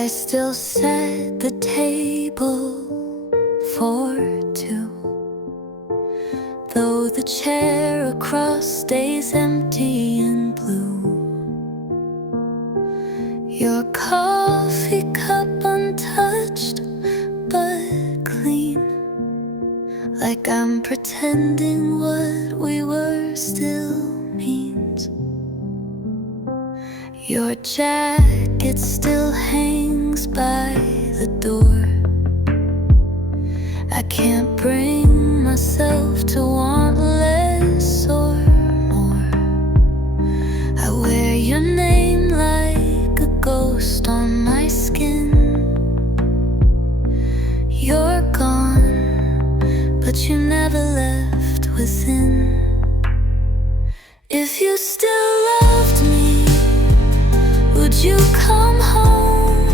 I still set the table for two, though the chair across stays empty and blue. Your coffee cup untouched but clean, like I'm pretending what we were still means. Your jacket still hangs by the door. I can't bring myself to want less or more. I wear your name like a ghost on my skin. You're gone, but you never left within. If you still loved me, would you come home?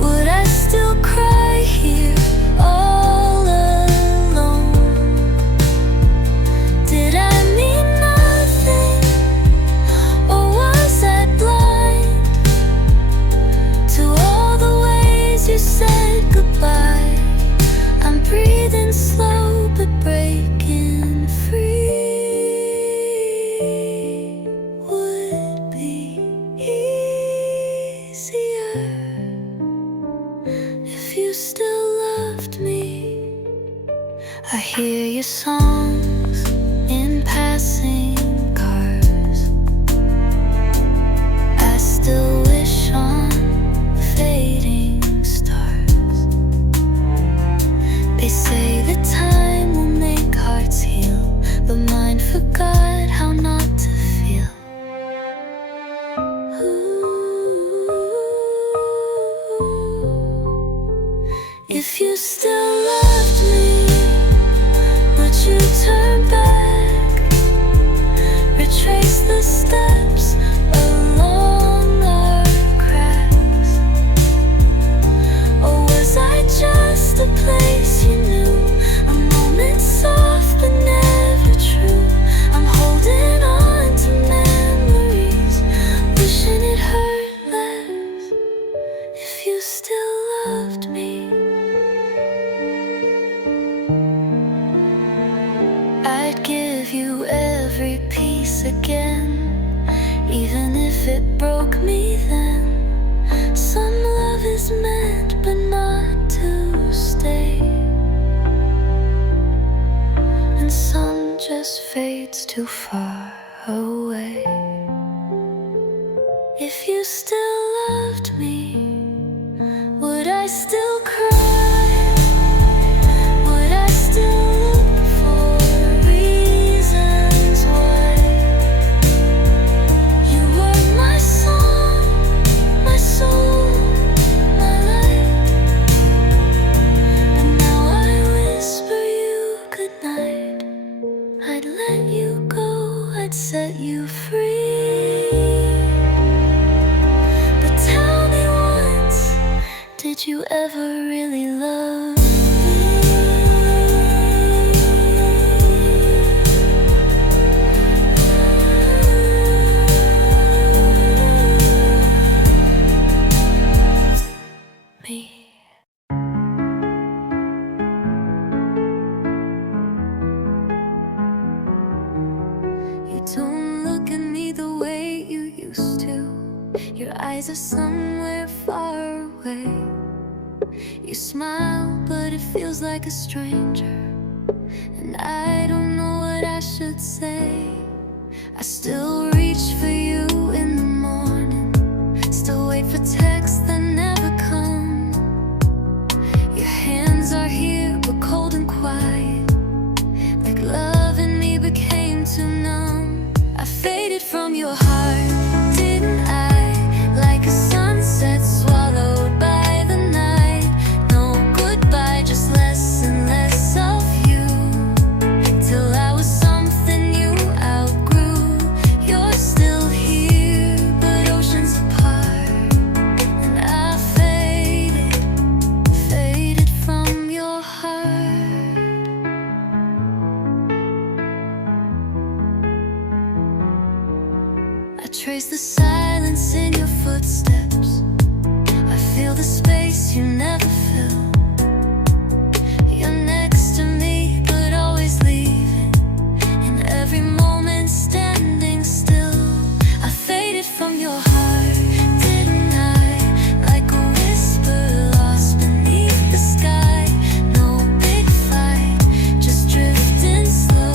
Would I still cry here all alone? Did I mean nothing, or was I blind to all the ways you said goodbye? I'm breathing slow but breaking free. Would be easier if you still loved me. I hear your songs in passing cars. I still wish on fading stars. They say that time will make hearts heal, but mine forgot how not to feel. If you still loved me, would you turn back, retrace the steps along our cracks? Or was I just a place you knew, a moment soft but never true? I'm holding on to memories, wishing it hurt less. If you still loved me, I'd give you every piece again, even if it broke me then. Some love is meant but not to stay, and some just fades too far away. If you still loved me, would I still cry? Would I still look for reasons why? You were my song, my soul, my life. But now I whisper you goodnight. I'd let you go, I'd set you free. But tell me once, did you ever really love me? You don't look at me the way you used to. Your eyes are somewhere far away. You smile, but it feels like a stranger, and I don't know what I should say. I still reach for you in the morning, still wait for texts that never come. Your hands are here, but cold and quiet, like love and me became too numb. I faded from your heart, didn't I? Like a sunset swallowed by the night. No goodbye, just less and less of you, till I was something you outgrew. You're still here, but oceans apart, and I faded from your heart. I trace the silence in your footsteps, feel the space you never fill. You're next to me, but always leaving. In every moment standing still. I faded from your heart, didn't I? Like a whisper lost beneath the sky. No big fight, just drifting slow,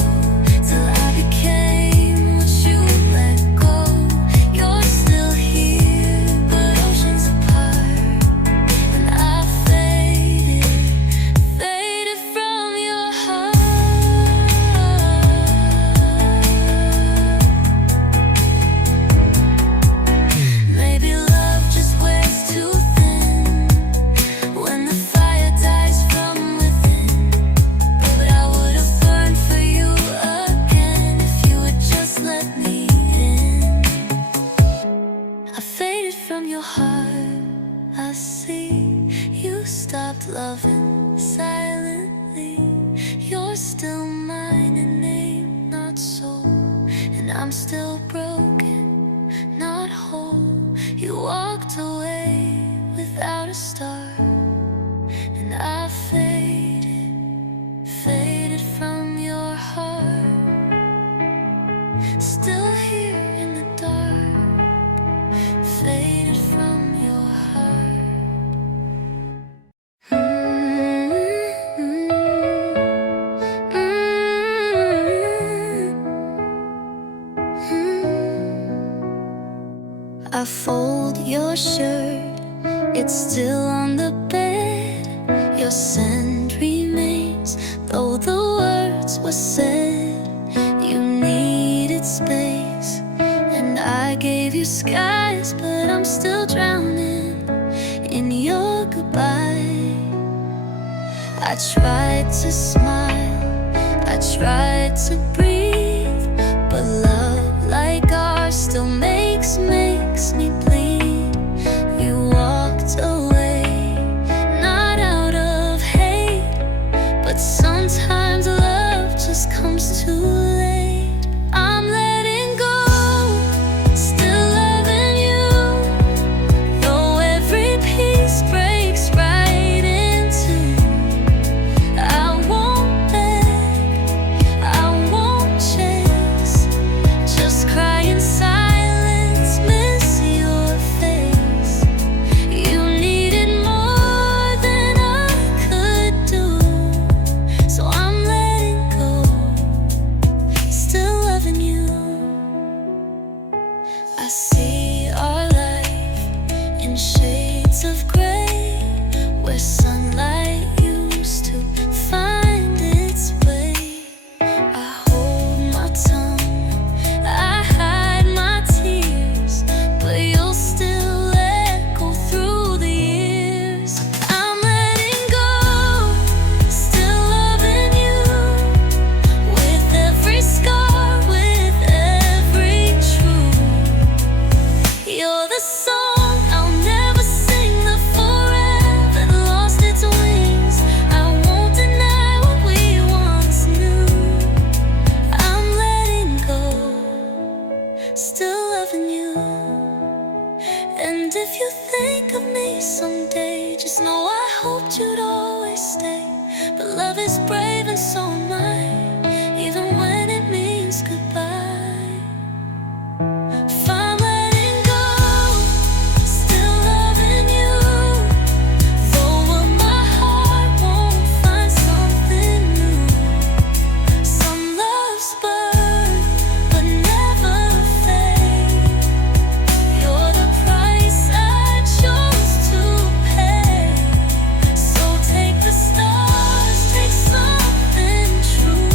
till I became what you let go. You're still here, but oceans apart. And I faded from your heart. Maybe love just wears too thin when the fire dies from within. But I would have burned for you again if you would just let me in. I faded from your heart. I see you stopped loving silently. You're still mine in name, not soul. And I'm still broken, not whole. You walked away without a star. And I faded from your heart. Still here in the dark, faded from your heart. I fold your shirt, it's still on the bed. Your scent remains, though the words were said. You needed space, and I gave you skies, but I'm still drowning in your goodbye. I tried to smile, I tried to breathe, but love like ours still makes me bleed. You walked away, not out of hate, but sometimes love just comes too late. I'm letting go, still loving you, though every piece breaks right in two. I won't beg, I won't chase, just cry in silence, miss your face. You needed more than I could do, so I'm letting go, still loving you. I see our life in shades of gray, where sunlight used to find its way. I hold my tongue, I hide my tears, but you'll still echo through the years. I'm letting go, still loving you, with every scar, with every truth. You're the song I'll never sing, the forever that lost its wings. I won't deny what we once knew. I'm letting go, still loving you. And if you think of me someday, just know I hoped you'd always stay. But love is brave and so am I, even when it means goodbye. If I'm letting go, still loving you, though my heart won't find something new. Some loves burn, but never fade. You're the price I chose to pay. So take the stars, take something true.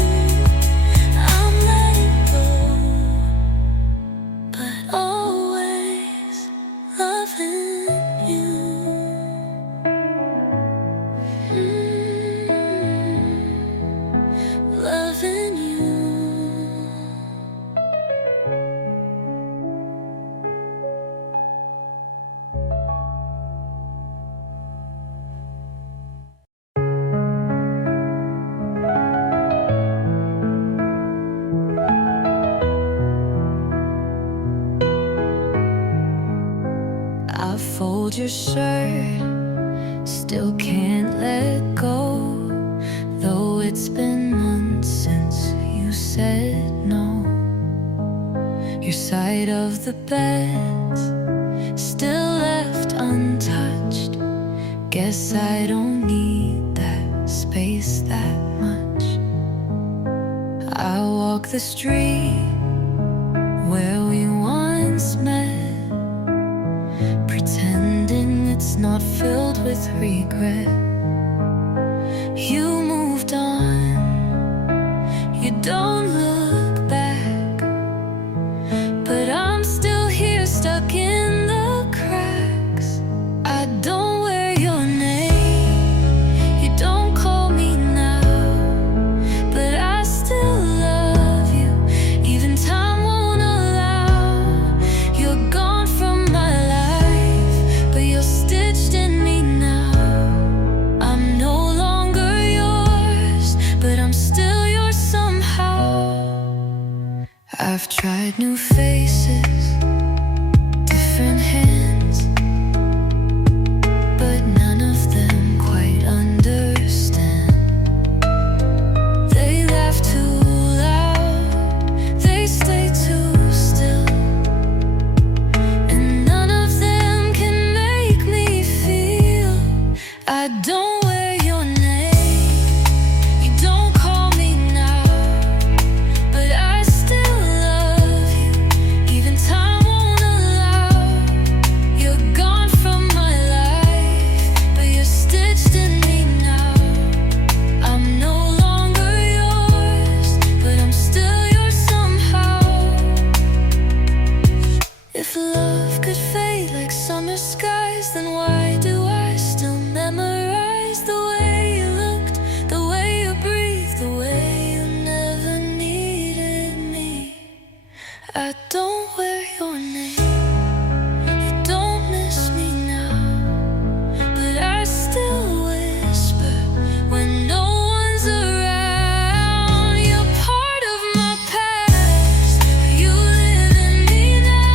I'm letting go, but always loving you. Loving you. I fold your shirt, still can't let go. Though it's been months since you said no. Your side of the bed still left untouched. Guess I don't need that space that much. I walk the street where we once met, pretending it's not filled with regret. You moved on, you don't look back, but I'm still here stuck in the cracks. I don't wear your name, you don't call me now, but I still love you, even time won't allow. You're gone from my life, but you're stitched in me now. I'm no longer yours, but I'm still yours somehow. I've tried new faces, different hands, but none of them quite understand. They laugh too loud, they stay too still, and none of them can make me feel. I don't wear your name, you don't call me now, but I still love you, even time won't allow. You're gone from my life, but you're stitched in me now. I'm no longer yours, but I'm still yours somehow. If love could fade like summer skies, then why do I still memorize the way you looked, the way you breathed, the way you never needed me? I don't wear your name, you don't miss me now, but I still whisper when no one's around. You're part of my past, you live in me now.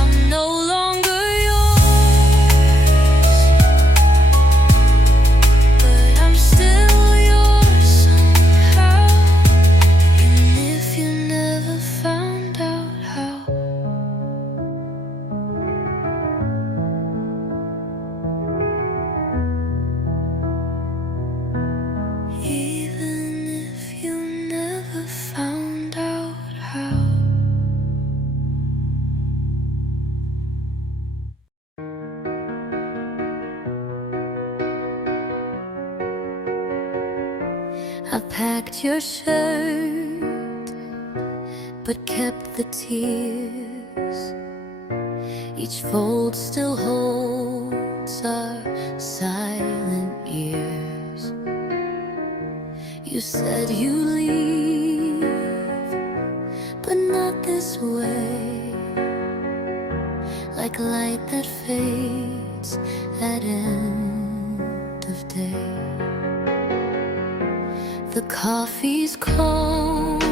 I'm no longer yours, but I'm still yours somehow, even if you never found out how. Even if you never found out how. I packed your shirt, but kept the tears. Each fold still holds our silent years. You said you leave, but not this way, like light that fades at end of day. The coffee's cold,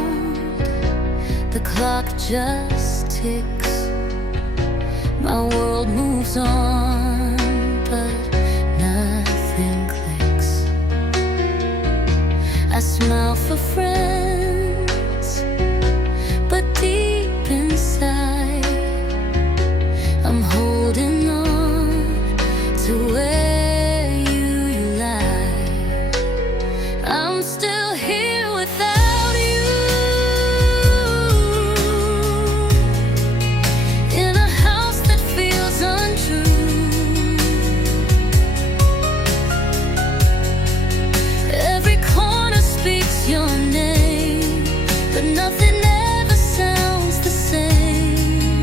the clock just ticks. My world moves on, but nothing clicks. I smile for friends, but deep inside I'm holding on to where you lie. I'm still here without you, in a house that feels untrue. Every corner speaks your name, but nothing ever sounds the same.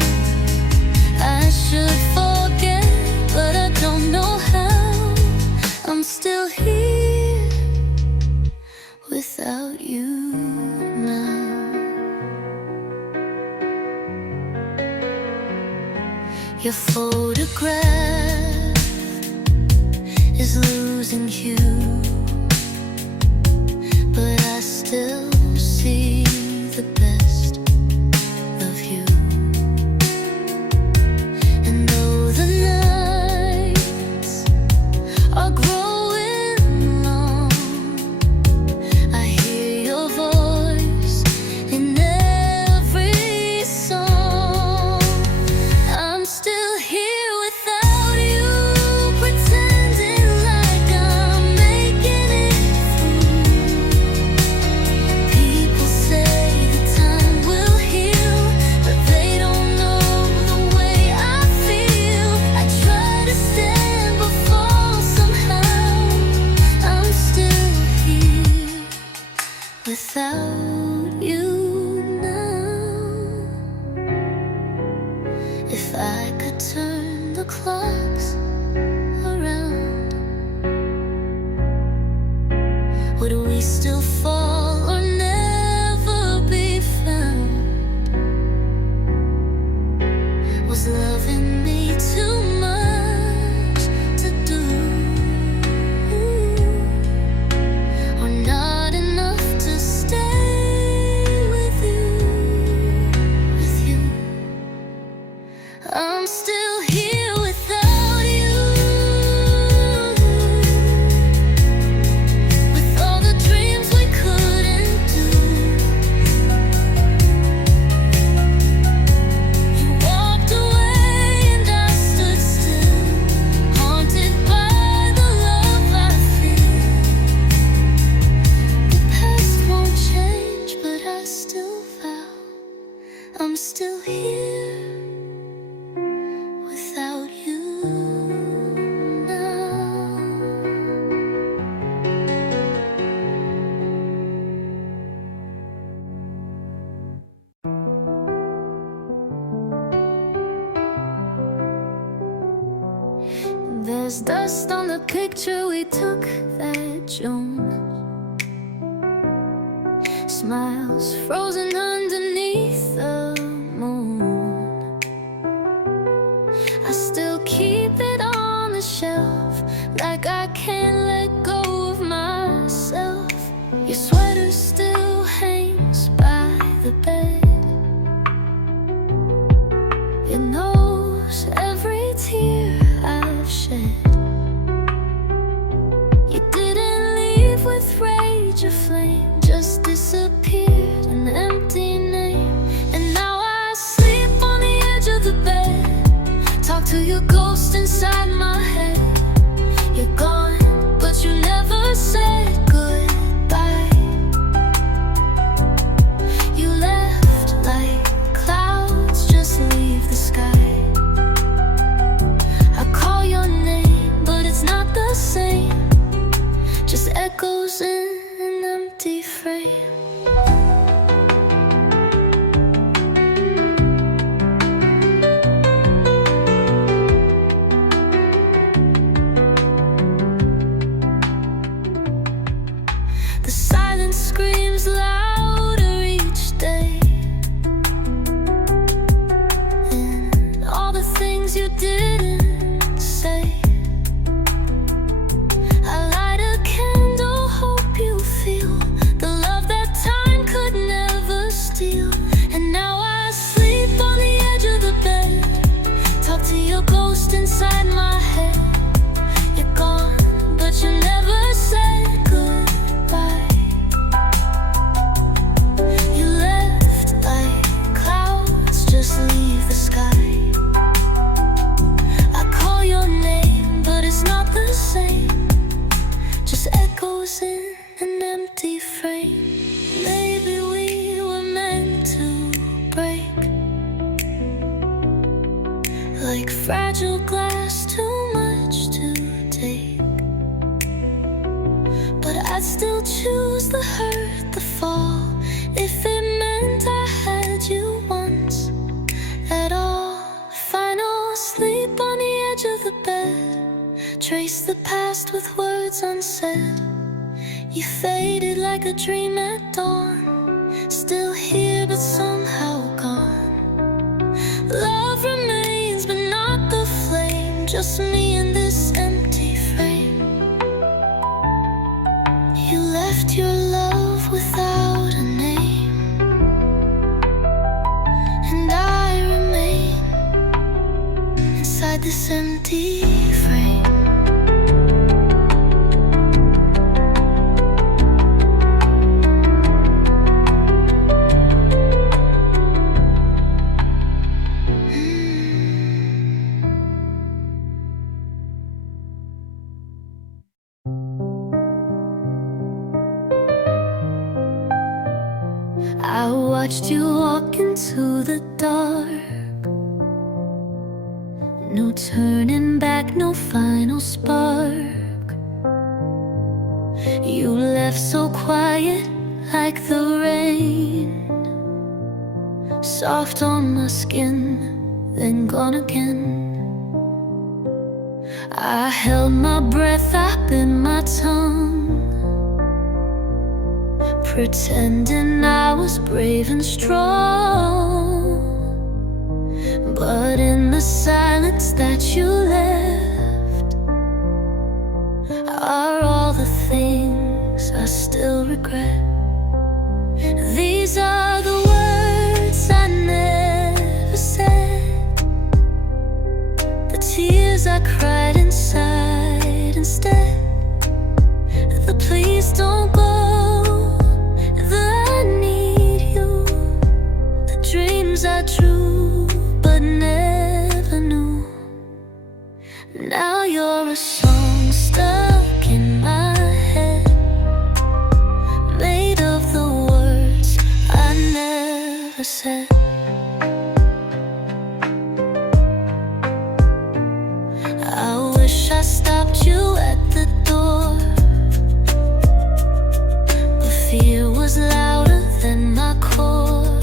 I should forget, but I don't know how. I'm still here without you now. Your photograph is losing hue, but I still see the best of you. without you now. If I could turn the clocks around, would we still fall or never be found? Was loving me too much to do, or not enough to stay with you? I'm still here without you, with all the dreams we couldn't do. You walked away and I stood still, haunted by the love I feel. The past won't change, but I still vow I'm still here without you now. There's dust on the picture we took that June. Smiles frozen underneath the moon. I still keep it on the shelf, like I can't let go of myself. Your sweater still hangs by the bed. It knows every tear I've shed. You didn't leave with rage or flame, just disappeared, an empty name. And now I sleep on the edge of the bed, talk to your ghost inside my head. You're gone, but you never said goodbye. You left like clouds just leave the sky. I call your name, but it's not the same, just echoes in an empty frame. The silence screams louder each day, and all the things you didn't say. I light a candle, hope you feel the love that time could never steal. And now I sleep on the edge of the bed, talk to your ghost inside my head. You're gone, but you never said goodbye. You left like clouds just leave the sky. I call your name, but it's not the same, just echoes in an empty frame. Maybe we were meant to break, like fragile glass, too much to take. But I'd still choose the hurt, the fall, if it meant I had you once at all. Final sleep on the edge of the bed, trace the past with words unsaid. You faded like a dream at dawn, still here but somehow gone. Love remains but not the flame, just me in this empty frame. You left your love without a name, and I remain inside this empty frame. I watched you walk into the dark, no turning back, no final spark. You left so quiet, like the rain, soft on my skin, then gone again. I held my breath, I bit my tongue, pretending I was brave and strong. But in the silence that you left are all the things I still regret. These are the words I never said, the tears I cried inside instead, the please don't go, the I need you, the dreams I drew but never knew. Now you're a song stuck in my head, made of the words I never said. I wish I stopped you at the door, but fear was louder than my core.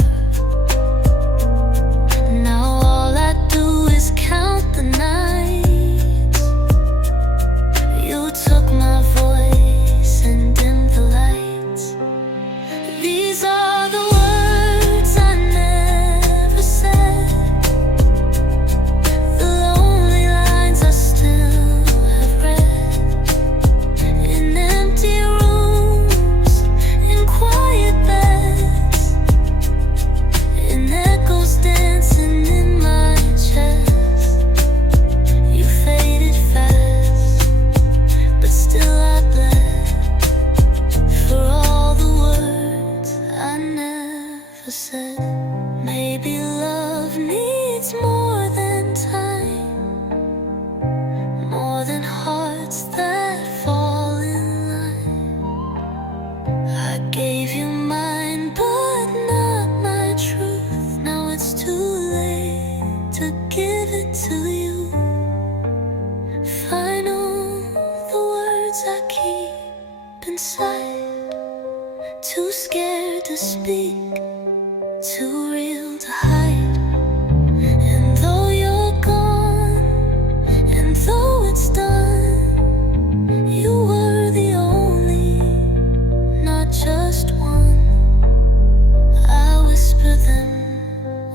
Now all I do is count the nights you took my voice and dimmed the lights. These are the words I never said, the lonely lines I still have read, in empty rooms, in quiet beds, in echoes dancing in my chest. You faded fast, but still I bled for all the words I never said. Maybe love needs more than time, more than hearts that fall in line. I gave you mine, but not my truth. Now it's too late to give it to you. Final, the words I keep inside, too scared to speak, too real to hide. And though you're gone, and though it's done, you were the only, not just one. I whisper them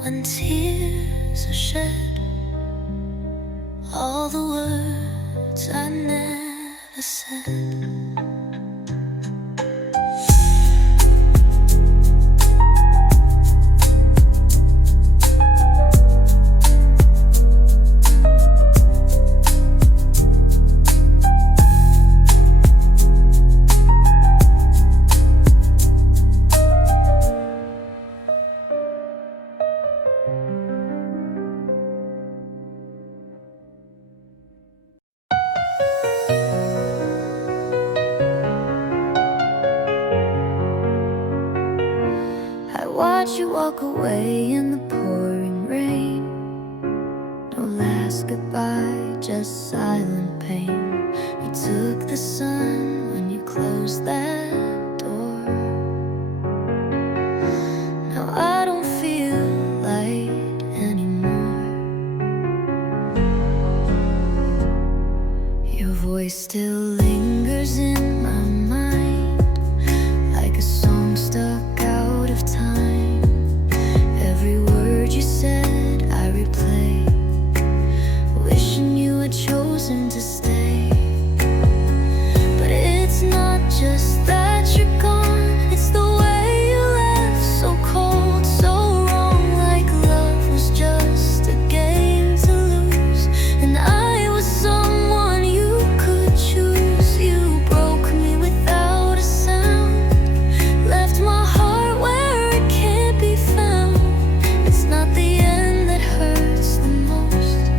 when tears are shed, all the words I never said. Watch you walk away in the pouring rain. No last goodbye, just silent pain. You took the sun when you closed that door. Now I don't feel light anymore. Your voice still lingers in my mind, like a song stuck out of time. Every word you said I replay, wishing you had chosen to stay. But it's not just that you're gone, it's the way you left, so cold, so wrong. Like love was just a game to lose, and I was someone you could choose. You broke me without a sound, left my heart where it can't be found. It's not the end that hurts the most,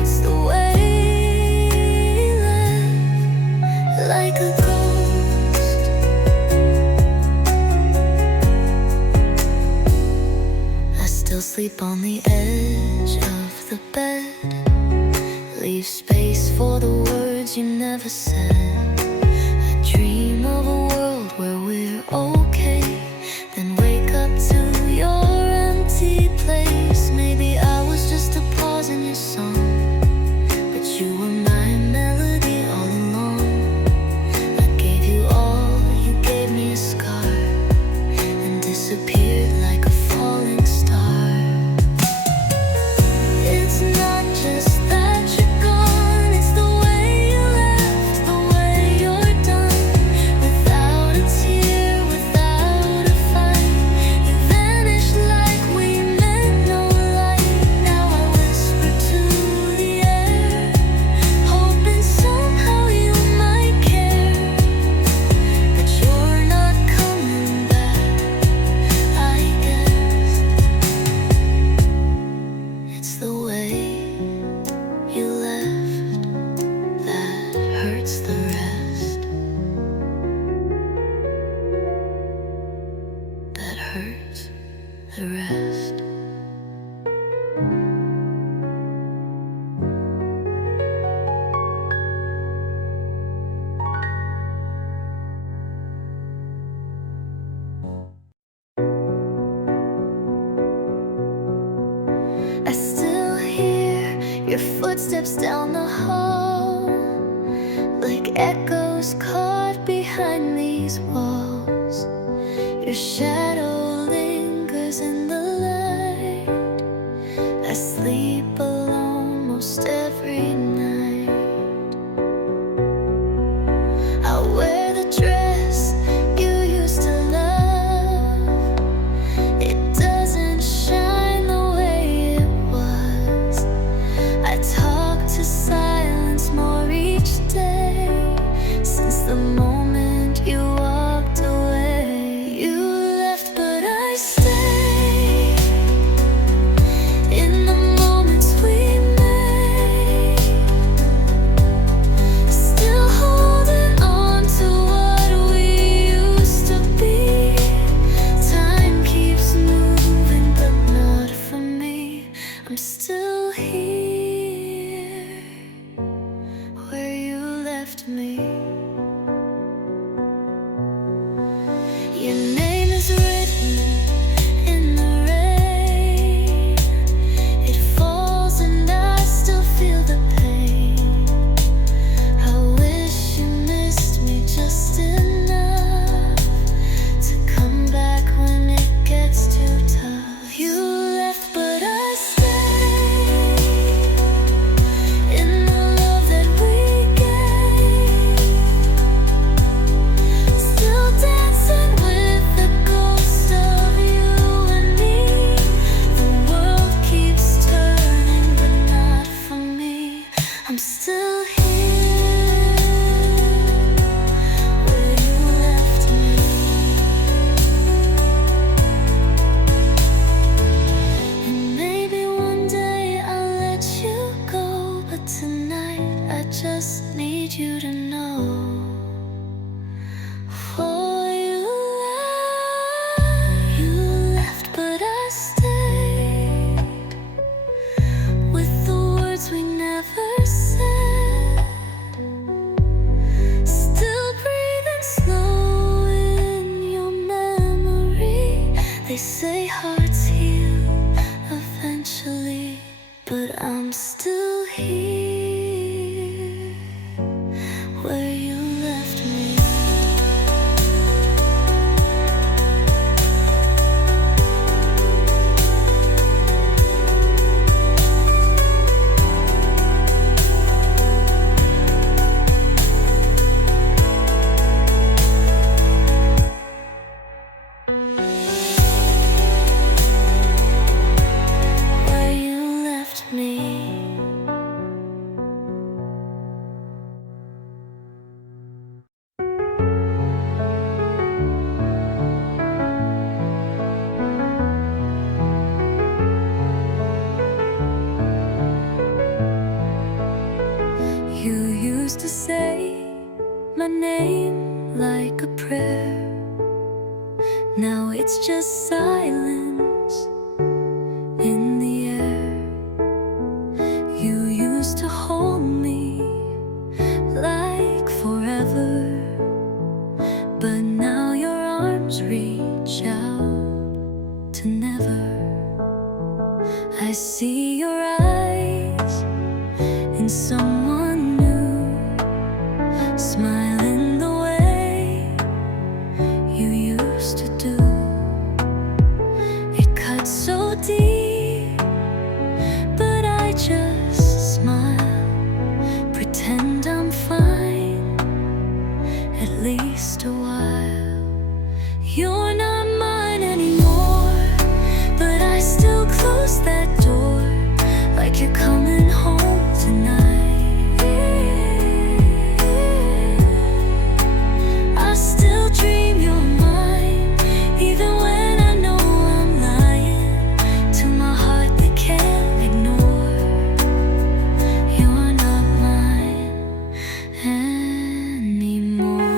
it's the way you left, like a ghost. I still sleep on the edge of the bed, leave space for the words you never said. I dream of a world where we're okay, I still hear your footsteps down the hall, like echoes caught behind these walls. Your shadow lingers in the light. I sleep alone most every night. I wear the dress you used to love. It doesn't shine the way it was. I talk to silence more each day since the moment you walked away. You left, but I stay in the moments we made, still holding on to what we used to be. Time keeps moving, but not for me. I'm still here where you left me. Your name is written in the rain. It falls and I still feel the pain. I wish you missed me just enough to come back when it gets too tough. You left, but I stay in the love that we gave, still dancing with the ghost of you and me. The world keeps turning, but not for me. I'm still here where you left me. And maybe one day I'll let you go, but tonight I just need you to know. Oh, you left, but I stayed with the words we never said, still breathing slow in your memory. They say hearts heal eventually, but I'm still here where you left me. Where you left me. You used to say my name like a prayer. Now it's just silence in the air. You used to hold me like forever, but now your arms reach out to never. I see your eyes in someone new, smiling the way you used to do. It cuts so deep, but I just smile, pretend I'm fine, at least a while. You're not mine anymore, but I still close that door, like you're coming home tonight. I still dream you're mine, even when I know I'm lying to my heart that can't ignore. You're not mine anymore.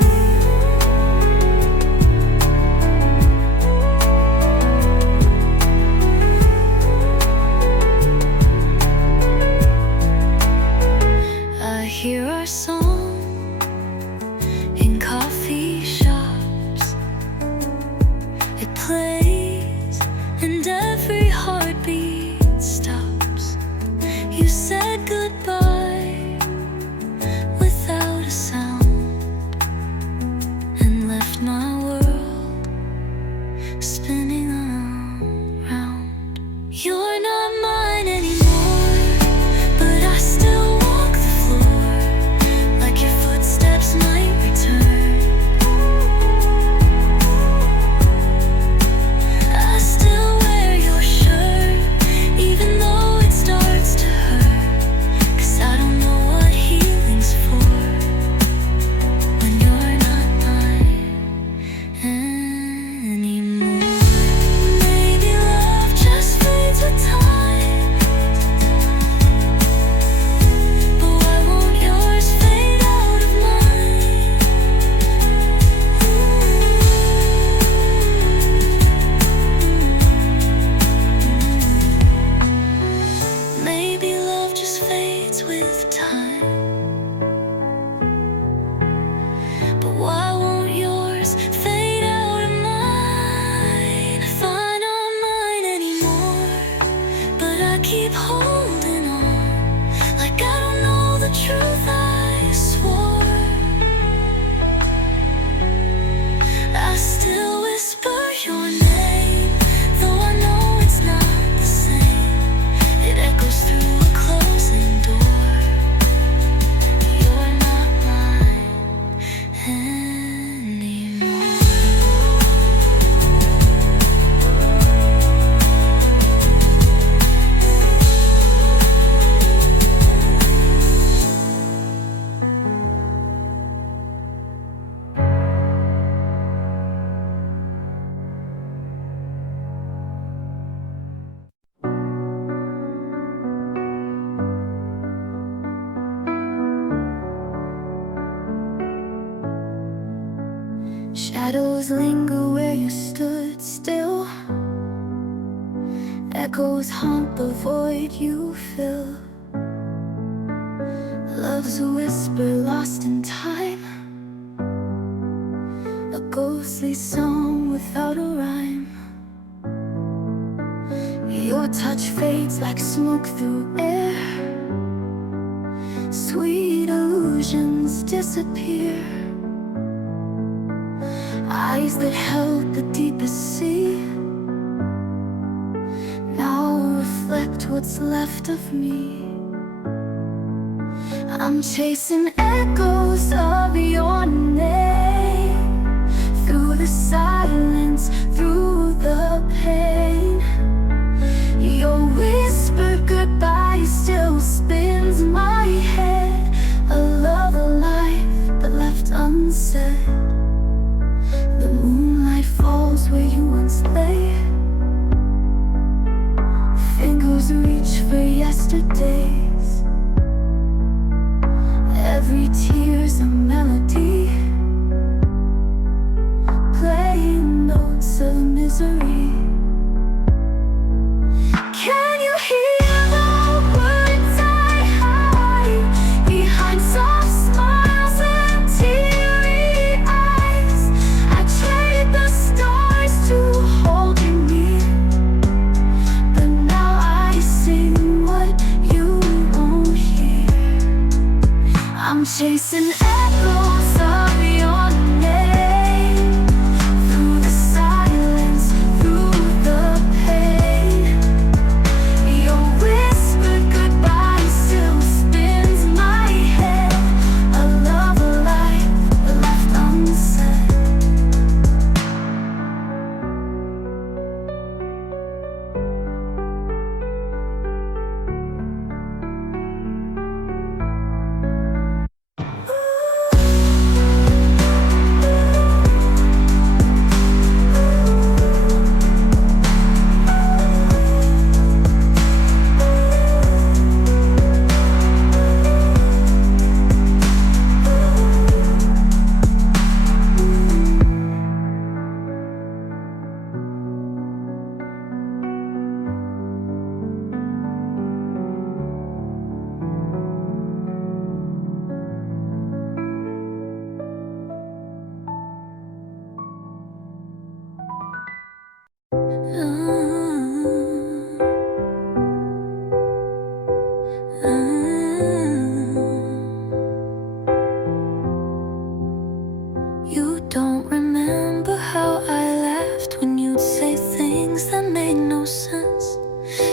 Shadows linger where you stood still. Echoes haunt the void you fill. Love's a whisper lost in time, a ghostly song without a rhyme. Your touch fades like smoke through air. Sweet illusions disappear. Eyes that held the deepest sea now reflect what's left of me. I'm chasing echoes of your name, through the silence, through the pain. Your whispered goodbye still spins my head. A love alive but left unsaid. The moonlight falls where you once lay. Fingers reach for yesterdays. Every tear's a melody, playing notes of misery. Can you hear the words I hide behind soft smiles and teary eyes? I traded the stars to hold you near, but now I sing what you won't hear. I'm chasing echoes of your name, through the silence, through the pain. Your whispered goodbye still spins my head. A love alive but left unsaid. You don't remember how I laughed when you'd say things that made no sense.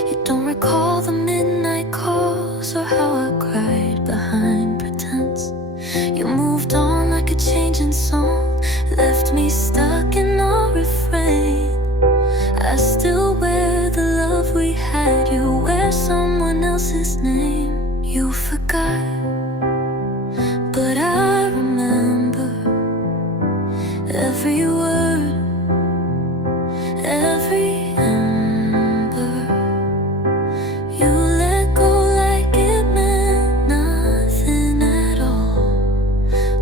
You don't recall the midnight calls or how I cried behind pretense. You moved on like a changing song, left me stuck in no refrain. I still wear the love we had, you wear someone else's name. You forgot, but I remember every word, every ember. You let go like it meant nothing at all,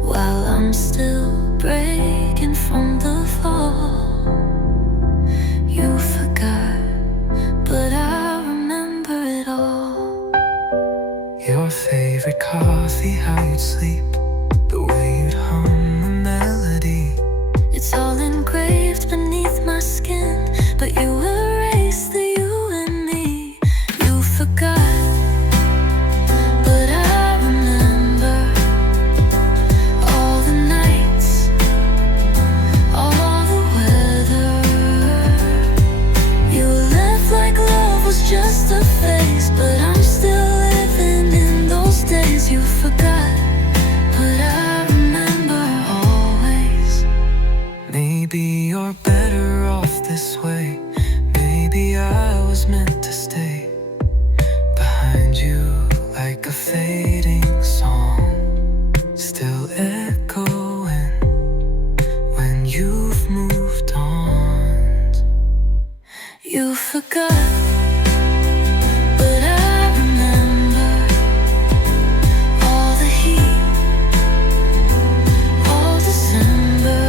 while I'm still breaking from the fall. You forgot, but I remember it all. Your favorite coffee, how you'd sleep, the way you'd hum a melody. It's all engraved beneath my skin, but you erased the you and me. You forgot, but I remember all the nights, all the weather. You left like love was just a phase, but I'm still living in those days. You forgot, but I remember always. Maybe you're better off this way. Maybe I was meant to stay behind you like a fading song, still echoing when you've moved on. You forgot, but I remember all the heat, all December.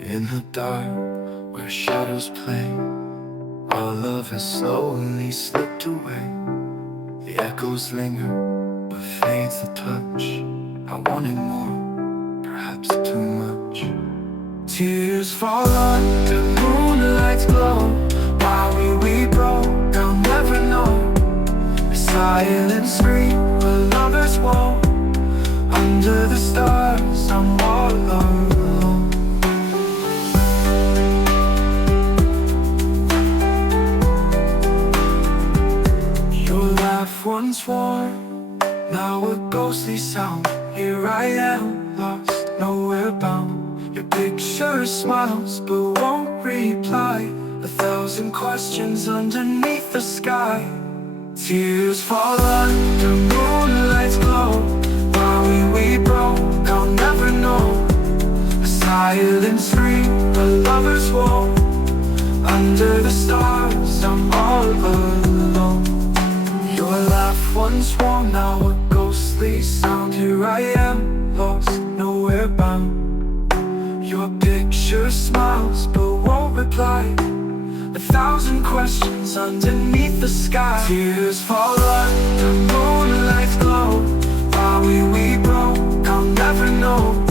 In the dark, where shadows play, our love has slowly slipped away. The echoes linger, but fades the touch. I wanted more, perhaps too much. Tears fall under moonlight's glow. Why we broke, I'll never know. A silent scream, a lover's woe. Under the stars, I'm all alone. Once warm, now a ghostly sound. Here I am, lost, nowhere bound. Your picture smiles, but won't reply. 1,000 questions underneath the sky. Tears fall under moonlight's glow. Why we broke, I'll never know. A silent scream, a lover's woe. Under the stars, I'm all alone. Your laugh once warm, now a ghostly sound. Here I am, lost, nowhere bound. Your picture smiles, but won't reply. 1,000 questions underneath the sky. Tears fall under moonlight's glow. Why we broke, I'll never know.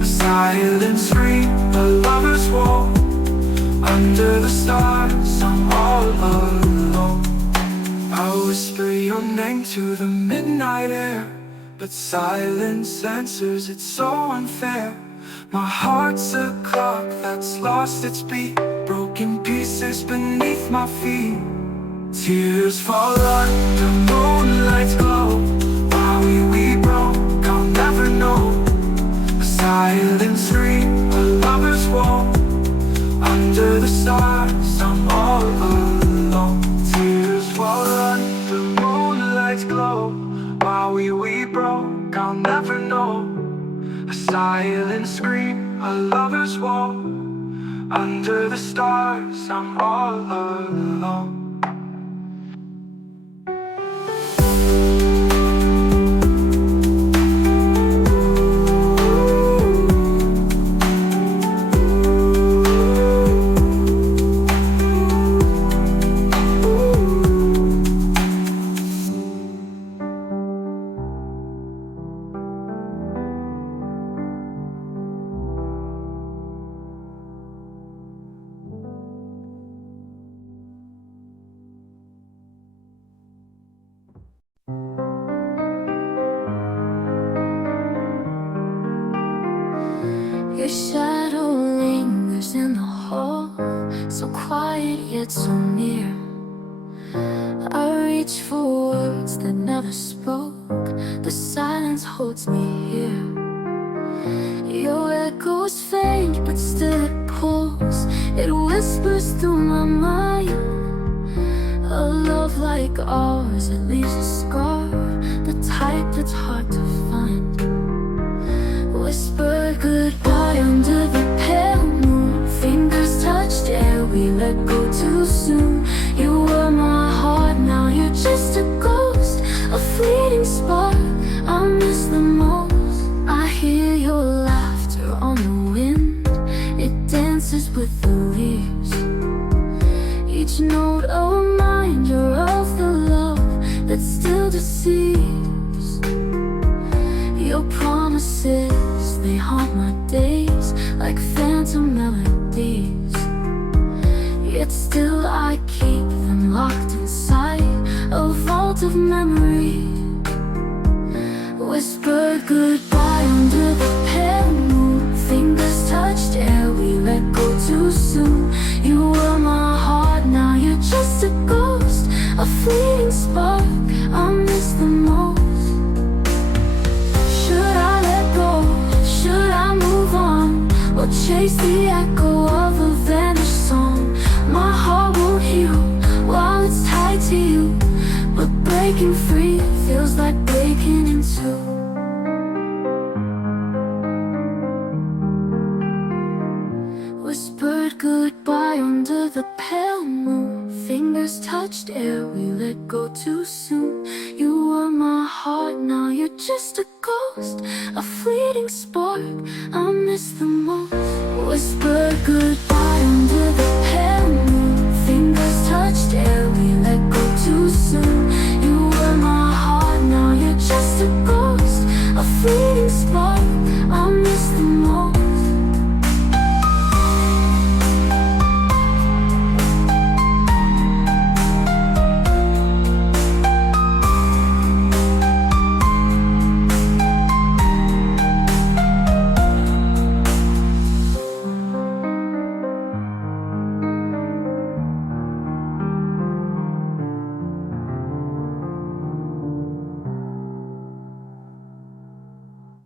A silent scream, a lover's woe. Under the stars, I'm all alone. I whisper your name to the midnight air, but silence answers, it's so unfair. My heart's a clock that's lost its beat, broken pieces beneath my feet. Tears fall under moonlight's glow. Why we broke, I'll never know. A silent scream, a lover's woe. Under the stars, I'm all alone. Tears fall under moonlight's glow. Why we broke, I'll never know. A silent scream, a lover's woe. Under the stars, I'm all alone. Your shadow lingers in the hall, so quiet yet so near. I reach for words that never spoke. The silence holds me here. Your echo's faint, but still it pulls. It whispers through my mind. A love like ours, it leaves a scar, the type that's hard to find. Whisper goodbye under the pale moon. Fingers touched air, we let go too soon. You were my heart, now you're just a ghost, a fleeting spark I miss the most. I hear your laughter on the wind, it dances with the leaves. Each note a reminder of the love that still deceives. Your promises, they haunt my days like phantom melodies. Yet still I keep them locked inside a vault of memory. Whisper goodbye under the pale moon. Fingers touched air, we let go too soon. You were my heart, now you're just a ghost, a fleeting spark I miss the most. Should I let go? Should I move on? Or or chase the echo of a vanished song. My heart won't heal while it's tied to you, but breaking free feels like breaking in two. Whispered goodbye under the pale moon. Fingers touched air, we let go too soon. You were my heart, now you're just a ghost, a fleeting spark I miss the most. Whispered goodbye under the pale moon. Fingers touched air, we let go too soon. You were my heart, now you're just a ghost, a fleeting spark I miss the most.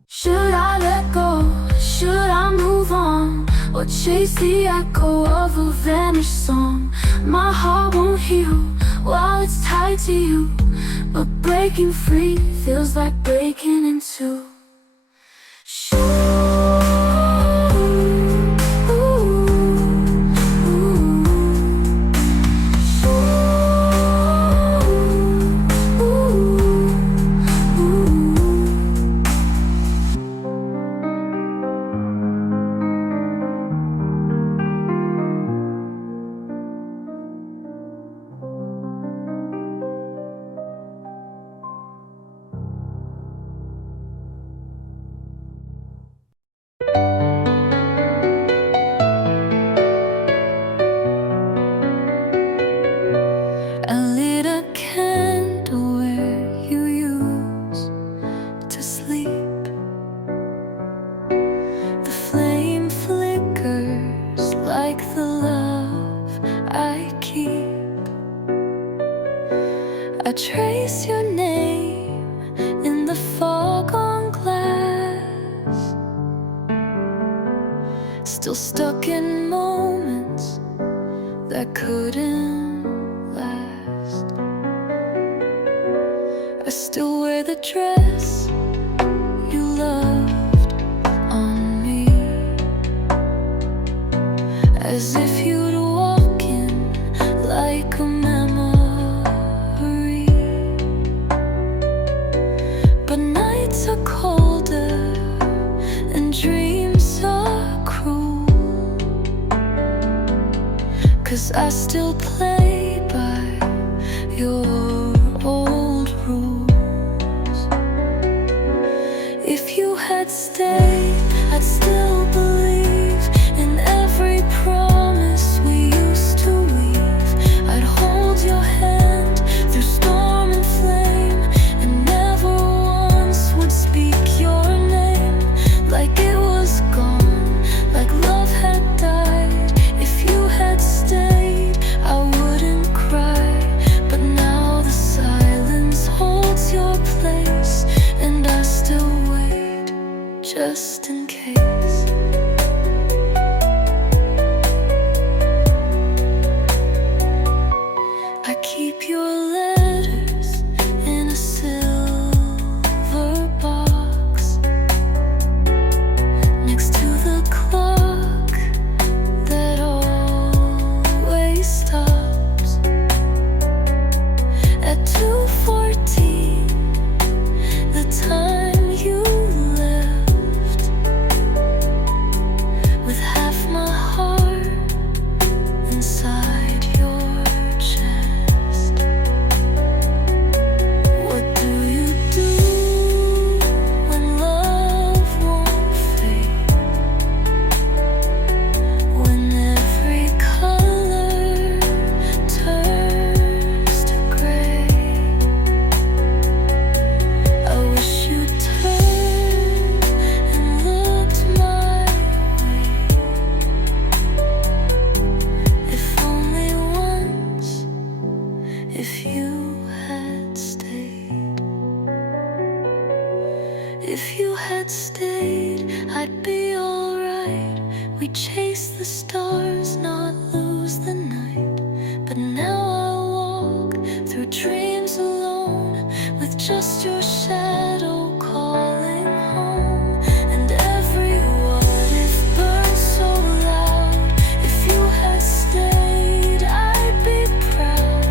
Should I let go? Should I move on? Or chase the echo of a vanished song? My heart won't heal while it's tied to you, but breaking free feels like breaking in two. I lit a candle where you used to sleep. The flame flickers like the love I keep. I trace your name in the fog on glass, still stuck in moments that couldn't last. I still wear the dress you loved on me, as if you'd walk in like a memory. But nights are colder and dreams are cruel, 'cause I still play by your old rules. If you had stayed, I'd still believe in every promise we used to weave. I'd hold your hand through storm and flame, and never once would speak your name like it was gone, like love had died. If you had stayed, I wouldn't cry, but now the silence holds your place, and I still wait just in case. chase the stars, not lose the night. But now I walk through dreams alone, with just your shadow calling home. And every what if burns so loud. If you had stayed, I'd be proud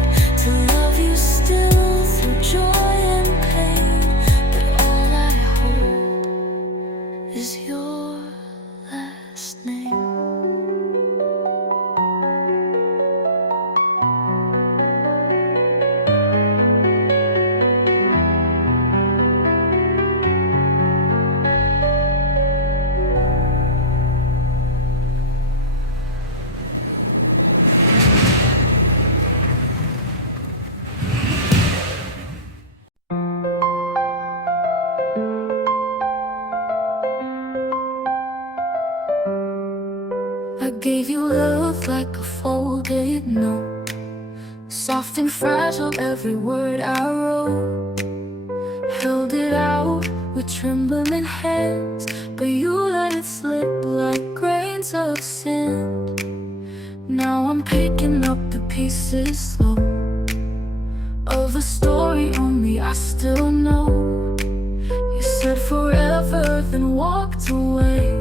to love you still through joy and pain. But all I hold is your last name. I gave you love like a folded note, soft and fragile every word I wrote. Held it out with trembling hands, but you let it slip like grains of sand. Now I'm picking up the pieces slow, of a story only I still know. You said forever, then walked away.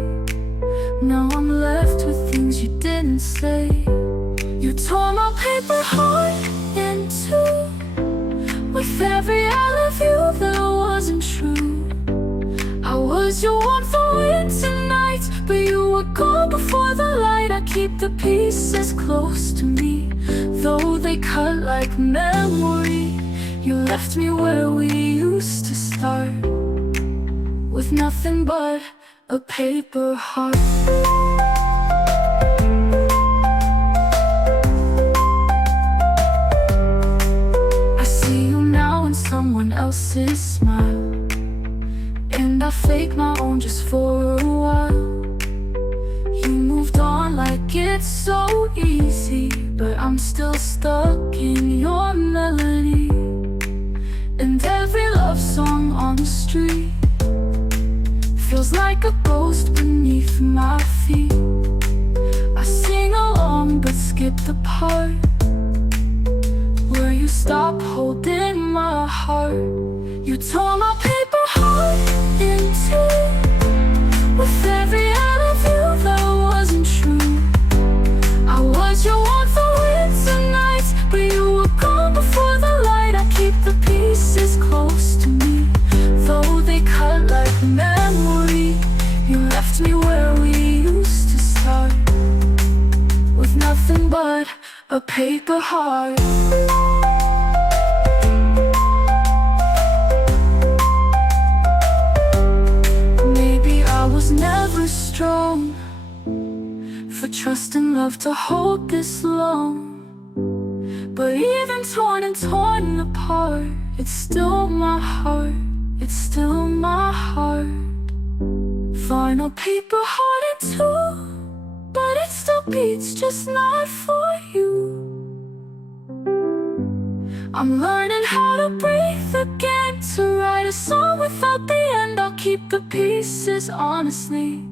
Now I'm left with things you didn't say. You tore my paper heart in two, with every I love you that wasn't true. I was your one for winter nights, but you were gone before the light. I keep the pieces close to me, though they cut like memory. You left me where we used to start, with nothing but a paper heart. I see you now in someone else's smile, and I fake my own just for a while. You moved on like it's so easy, but I'm still stuck in your melody. And every love song on the street feels like a ghost beneath my feet. I sing along but skip the part where you stop holding my heart. You tore my paper heart in two, with every I love you that wasn't true. I was your one for winter nights, but you were gone before the light. I keep the pieces close to me, though they cut like memory. You left me where we used to start, with nothing but a paper heart. Maybe I was never strong for trusting love to hold this long, but even torn and torn apart, it's still my heart, it's still my heart. Final paper heart in two, but it still beats, just not for you. I'm learning how to breathe again, to write a song without the end. I'll keep the pieces honestly.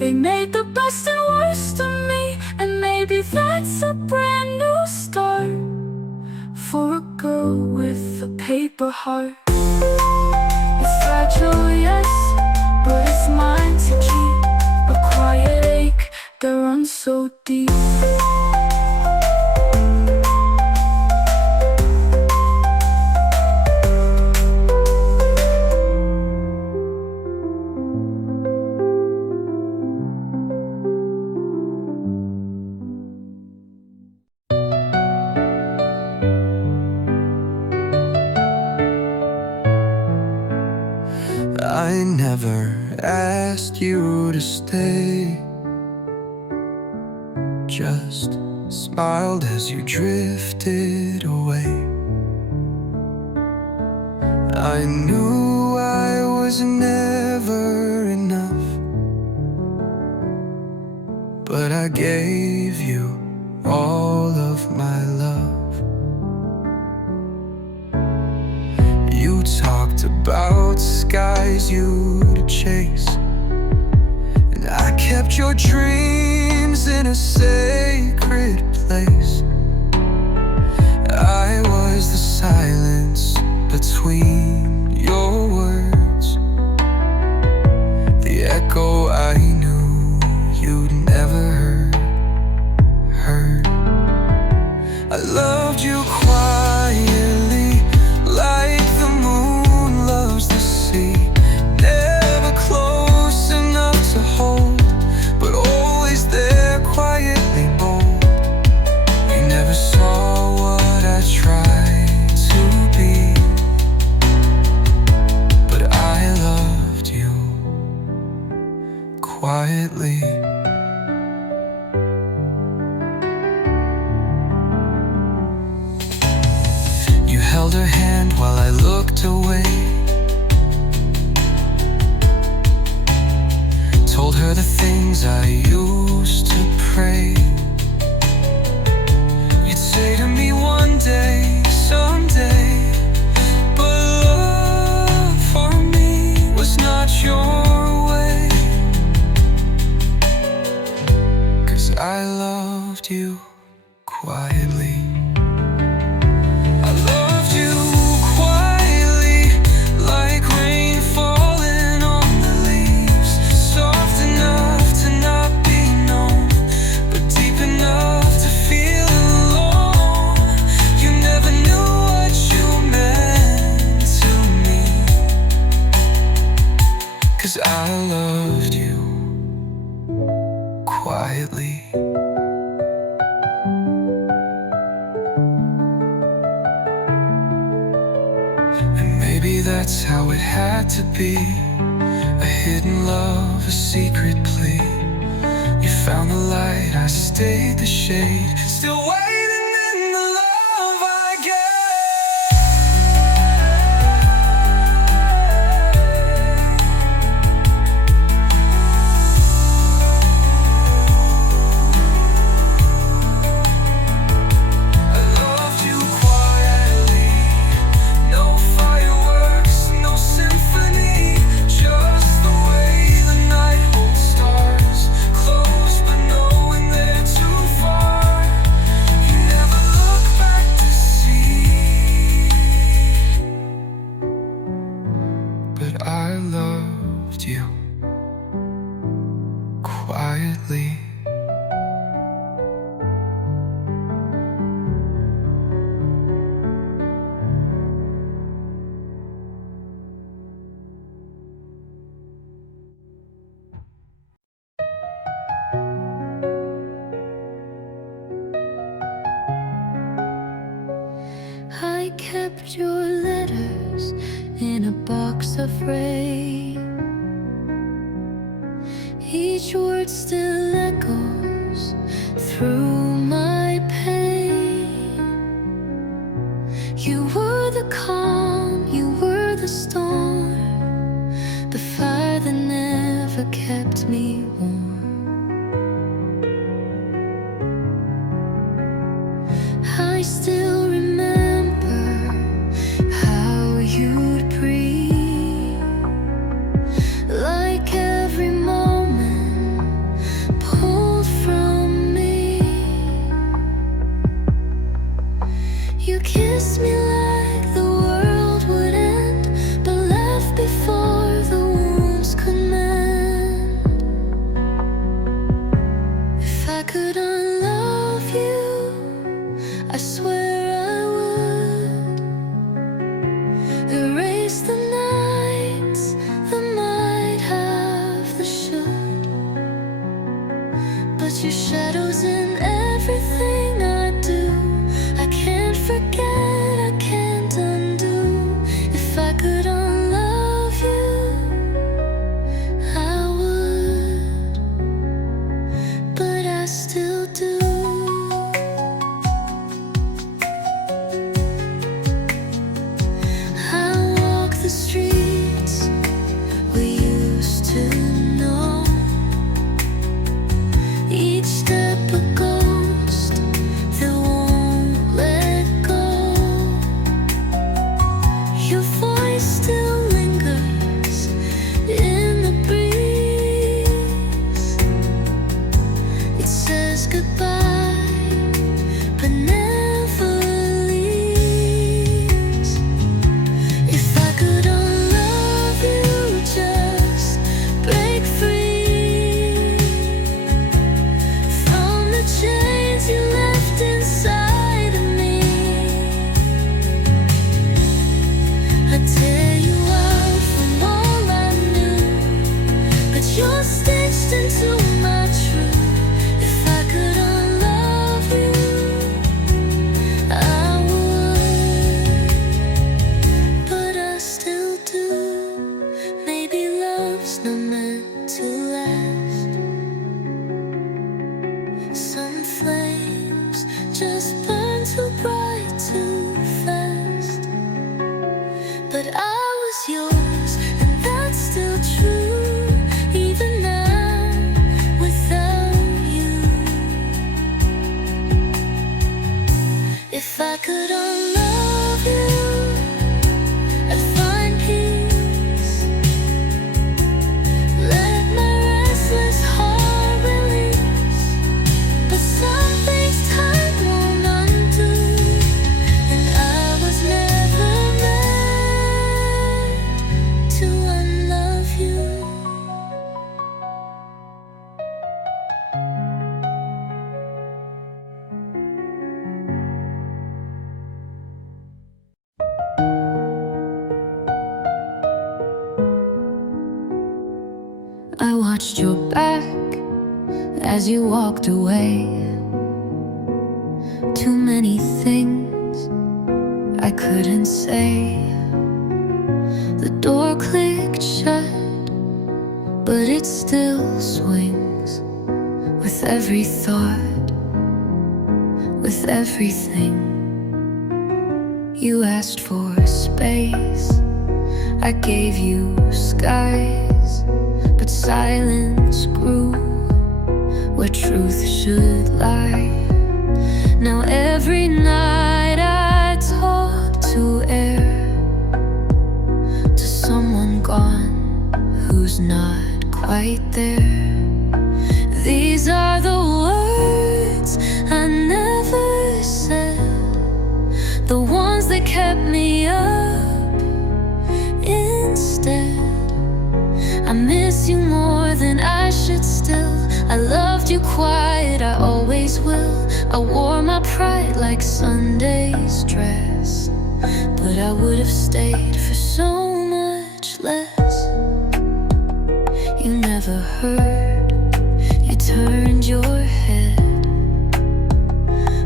They made the best and worst of me, and maybe that's a brand new start for a girl with a paper heart. It's fragile, yes, but it's mine to keep, a quiet ache that runs so deep. I never asked you to stay, just smiled as you drifted away. I knew I was never enough, but I gave you all of my love. You talked about skies you'd chase, and I kept your dreams a sacred place. I was the silence between your words, the echo I knew you'd never heard. I loved you quietly, like the moon loves the sea. Never close enough to hold, but always there quietly bold. You never saw what I tried to be, but I loved you quietly. You held her hand while I looked away, told her the things I used to pray. You'd say to me one day, someday, but love for me was not your way. 'Cause I loved you quietly. I loved you quietly, like rain falling on the leaves. Soft enough to not be known, but deep enough to feel alone. You never knew what you meant to me, 'cause I loved you quietly. And maybe that's how it had to be, a hidden love, a secret plea. You found the light, I stayed the shade, still waiting in the love I gave. I loved you quietly, no fireworks, no symphony, just the way the night holds stars, close but knowing they're too far. You never look back to see, but I loved you quietly. I kept your letters in a box of rain. Each word still echoes through my pain. You were the calm, you were the storm, the fire that never kept me warm. I still remember how you'd breathe, like every moment pulled from me. You kissed me like the world would end, but left before the wounds could mend. If I could unlove you, I swear I would erase the nights that might have the should, but your shadow's in everything I do. I can't forget, I can't undo. If I could unlove you, I would, but I still do. I walk the streets we used to know, each step a ghost that won't let go. Your voice still lingers in the breeze. It says says goodbye, but never leaves. If I could unlove you, just break free from the chains you left inside of me. I'd tear you out from all I knew, but you're stitched into my truth. If I could unlove you, I would, but I still do. Maybe love's not meant to last. Some flames just burn too bright too fast. But I was yours, and that's still true, even now, without you. If I could unlove you, I'd find peace. Let my restless heart release. But some things time won't undo, and I was never meant to unlove you. I watched your back as you walked away. Too many things I couldn't say. The door clicked shut, but it still swings with every thought, with everything. You asked for space, I gave you skies, but silence grew where truth should lie. Now every night I talk to air, to someone gone who's not quite there. These are the words I never said, the ones that kept me up instead. I miss you more than I should still. I loved you quiet, I always will. I wore my pride like Sunday's dress, but I would have stayed for so much less. You never heard, you turned your head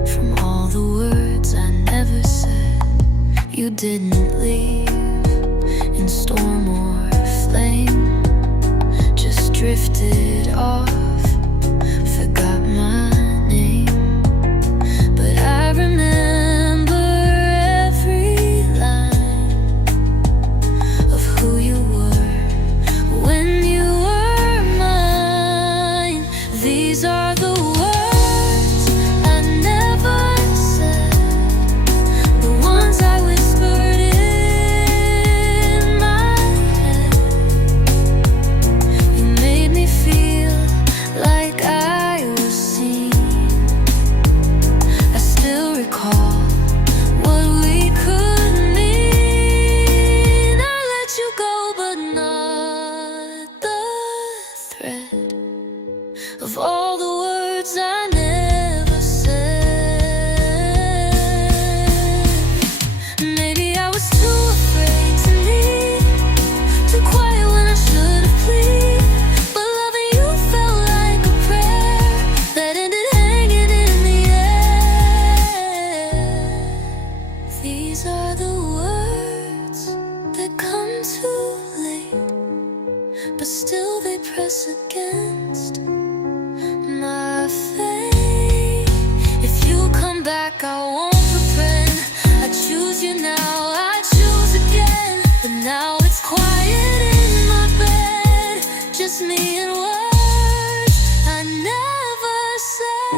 from all the words I never said. You didn't leave in storm or flame, just drifted off, forgot my name. But I remember every line of who you were when you were mine. These are the words I never said, the ones I whispered in my head. You made me feel like I was seen. I still recall what we could mean. I let you go, but not the thread of all the words I never said. Maybe I was too afraid to leave, too quiet when I should have pleaded. But loving you felt like a prayer that ended hanging in the air. These are the words that come too late, but still they press against my faith. If you come back, I won't pretend. I choose you now, I choose again. But now it's quiet in my bed, just me and words I never said.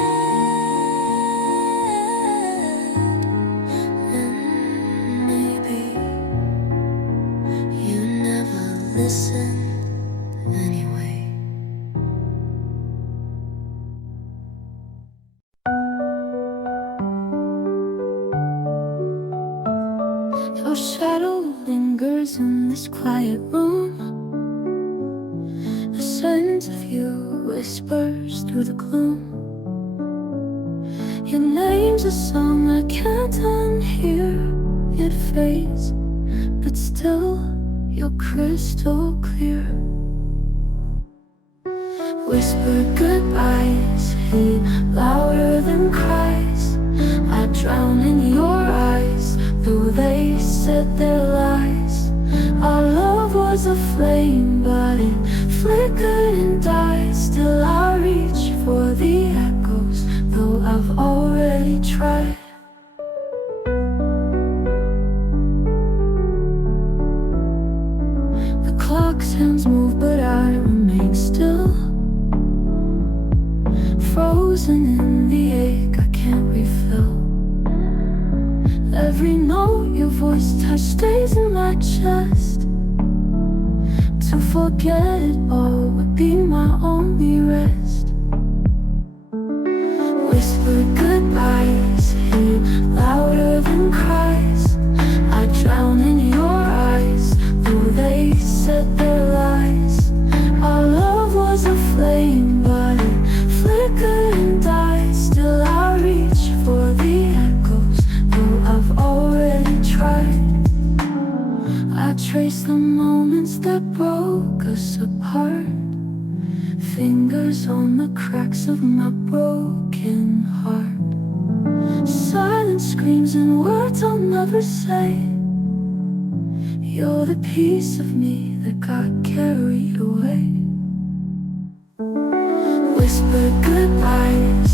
And maybe you never listened anyway. Your shadow lingers in this quiet room. The scent of you whispers through the gloom. Your name's a song I can't unhear. It fades, but still you're crystal clear. Whisper goodbyes, hate louder than cries. I drown in your eyes, though they said their lies. Our love was a flame, but it flickered and died. Still I reach for the echoes, though I've already tried. The clock's hands move, but I remain still, frozen in the ache I can't refill. Every note your voice touched stays in my chest. To forget it all would be my only rest. Whisper goodbyes, hate louder than cries. I drown in your eyes, though they said their lies. Our love was a flame, but it flickered and died. Still I reach for the echoes, though I've already tried. I trace the moments that broke us apart, fingers on the cracks of my broken heart. Silent screams and words I'll never say. You're the piece of me that got carried away. Whisper goodbyes,